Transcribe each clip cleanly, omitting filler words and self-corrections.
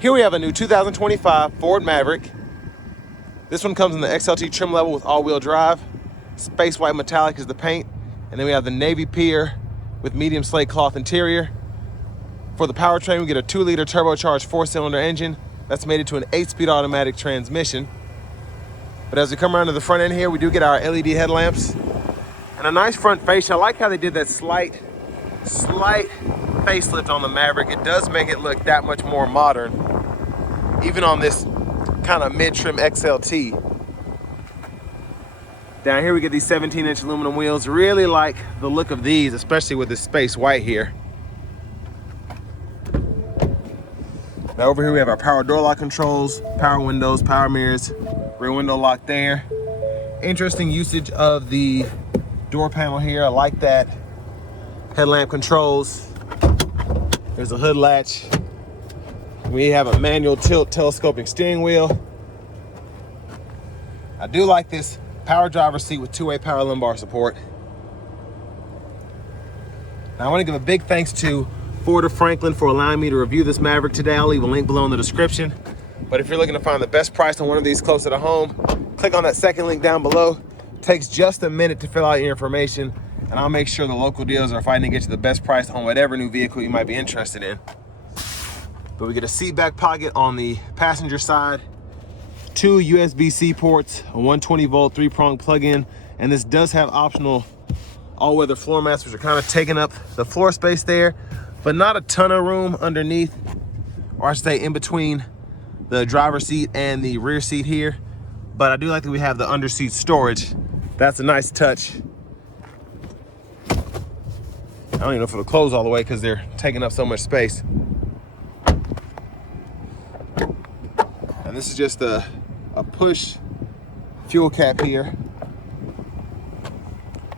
Here we have a new 2025 Ford Maverick. This one comes in the XLT trim level with all-wheel drive. Space white metallic is the paint. And then we have the navy pier with medium slate cloth interior. For the powertrain, we get a 2-liter turbocharged 4-cylinder engine that's mated to an 8-speed automatic transmission. But as we come around to the front end here, we do get our LED headlamps and a nice front fascia. I like how they did that slight facelift on the Maverick. It does make it look that much more modern, even on this kind of mid-trim XLT. Down here we get these 17-inch aluminum wheels. Really like the look of these, especially with this space white here. Now over here we have our power door lock controls, power windows, power mirrors, rear window lock there. Interesting usage of the door panel here. I like that. Headlamp controls. There's a hood latch. We have a manual tilt telescoping steering wheel. I do like this power driver seat with 2-way power lumbar support. Now I want to give a big thanks to Ford of Franklin for allowing me to review this Maverick today. I'll leave a link below in the description. But if you're looking to find the best price on one of these closer to home, click on that second link down below. It takes just a minute to fill out your information, and I'll make sure the local dealers are fighting to get you the best price on whatever new vehicle you might be interested in. But we get a seat back pocket on the passenger side, 2 USB-C ports, a 120-volt 3-prong plug-in, and this does have optional all-weather floor mats, which are kind of taking up the floor space there, but not a ton of room underneath, or I should say in between the driver's seat and the rear seat here. But I do like that we have the under-seat storage. That's a nice touch. I don't even know if it'll close all the way because they're taking up so much space. And this is just a push fuel cap here.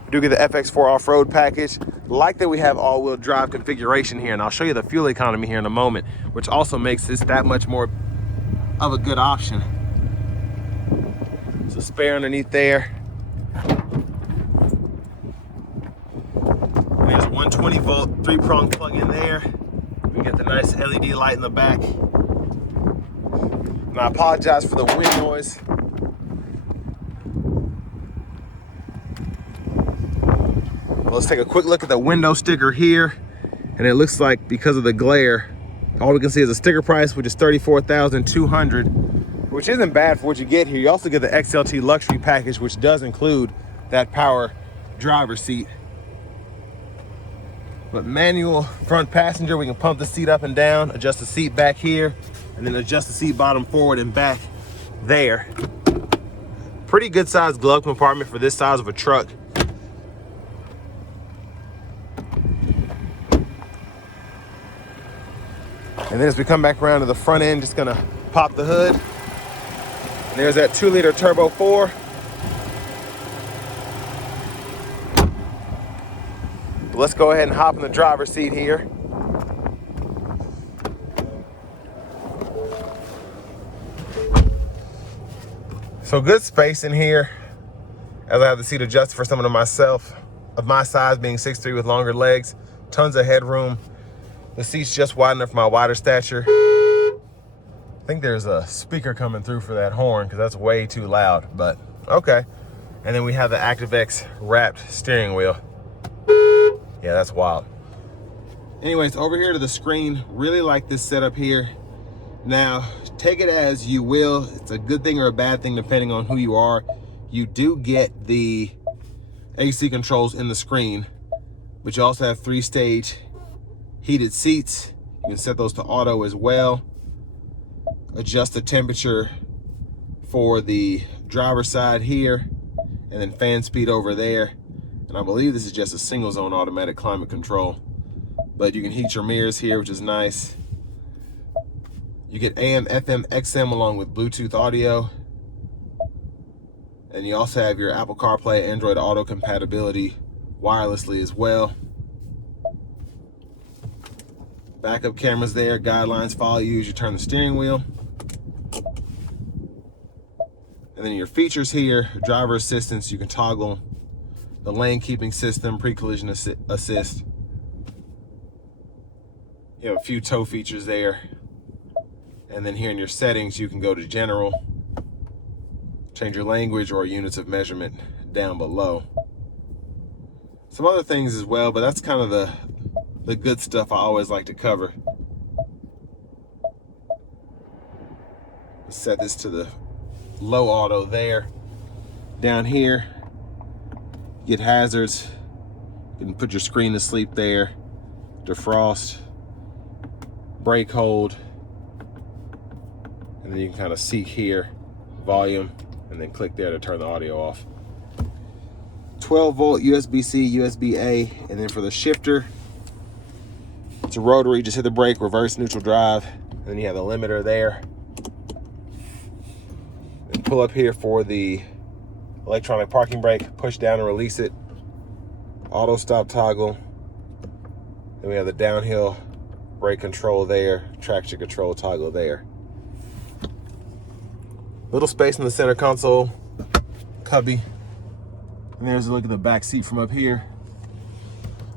We do get the FX4 off-road package. Like that we have all-wheel drive configuration here, and I'll show you the fuel economy here in a moment, which also makes this that much more of a good option. So spare underneath there. And there's a 120-volt 3-prong plug-in there. We get the nice LED light in the back. And I apologize for the wind noise. Well, let's take a quick look at the window sticker here. And it looks like because of the glare, all we can see is a sticker price, which is $34,200, which isn't bad for what you get here. You also get the XLT luxury package, which does include that power driver's seat. But manual front passenger, we can pump the seat up and down, adjust the seat back here, and then adjust the seat bottom forward and back there. Pretty good sized glove compartment for this size of a truck. And then as we come back around to the front end, just gonna pop the hood. And there's that 2-liter turbo 4. But let's go ahead and hop in the driver's seat here. So good space in here, as I have the seat adjusted for someone of my size, being 6'3" with longer legs. Tons of headroom. The seat's just wide enough for my wider stature. I think there's a speaker coming through for that horn because that's way too loud, but okay. And then we have the ActiveX wrapped steering wheel. Yeah, that's wild. Anyways, over here to the screen, really like this setup here. Now, take it as you will. It's a good thing or a bad thing depending on who you are. You do get the AC controls in the screen, but you also have 3-stage heated seats. You can set those to auto as well. Adjust the temperature for the driver's side here, and then fan speed over there. And I believe this is just a single zone automatic climate control. But you can heat your mirrors here, which is nice. You get AM, FM, XM along with Bluetooth audio. And you also have your Apple CarPlay, Android Auto compatibility wirelessly as well. Backup cameras there, guidelines follow you as you turn the steering wheel. And then your features here, driver assistance, you can toggle the lane keeping system, pre-collision assist. You have a few tow features there. And then here in your settings, you can go to general, change your language or units of measurement down below. Some other things as well, but that's kind of the good stuff I always like to cover. Let's set this to the low auto there. Down here, get hazards. You can put your screen to sleep there. Defrost, brake hold, and then you can kind of seek here, volume, and then click there to turn the audio off. 12 volt USB-C, USB-A, and then for the shifter, it's a rotary, just hit the brake, reverse, neutral drive, and then you have the limiter there. And pull up here for the electronic parking brake, push down and release it. Auto stop toggle. Then we have the downhill brake control there, traction control toggle there. Little space in the center console, cubby. And there's a look at the back seat from up here.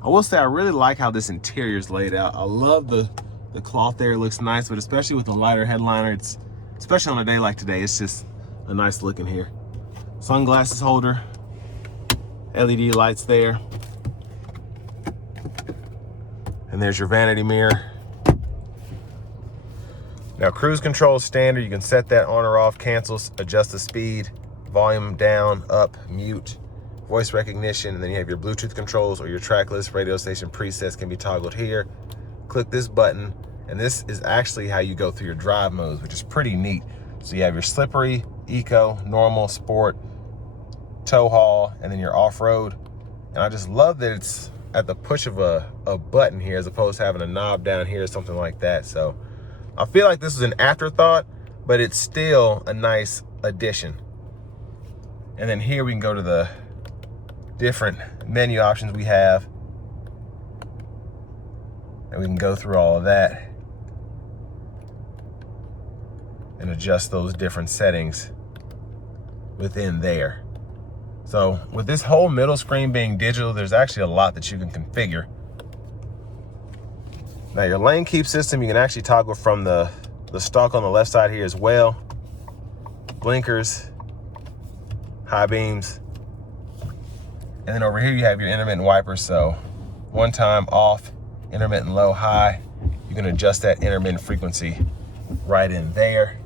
I will say I really like how this interior is laid out. I love the cloth there, it looks nice, but especially with the lighter headliner, it's, especially on a day like today, it's just a nice look in here. Sunglasses holder, LED lights there. And there's your vanity mirror. Now cruise control is standard. You can set that on or off, cancels, adjust the speed, volume down, up, mute, voice recognition, and then you have your Bluetooth controls or your track list, radio station presets can be toggled here. Click this button, and this is actually how you go through your drive modes, which is pretty neat. So you have your slippery, eco, normal, sport, tow haul, and then your off-road. And I just love that it's at the push of a button here as opposed to having a knob down here or something like that. So I feel like this is an afterthought, but it's still a nice addition. And then here we can go to the different menu options we have. And we can go through all of that and adjust those different settings within there. So with this whole middle screen being digital, there's actually a lot that you can configure. Now your lane keep system, you can actually toggle from the stalk on the left side here as well. Blinkers, high beams. And then over here you have your intermittent wipers. So one time off, intermittent low, high. You can adjust that intermittent frequency right in there.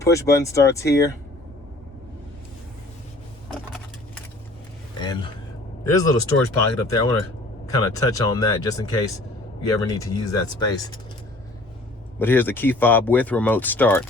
Push button starts here. And there's a little storage pocket up there. I want to kind of touch on that just in case you ever need to use that space. But here's the key fob with remote start.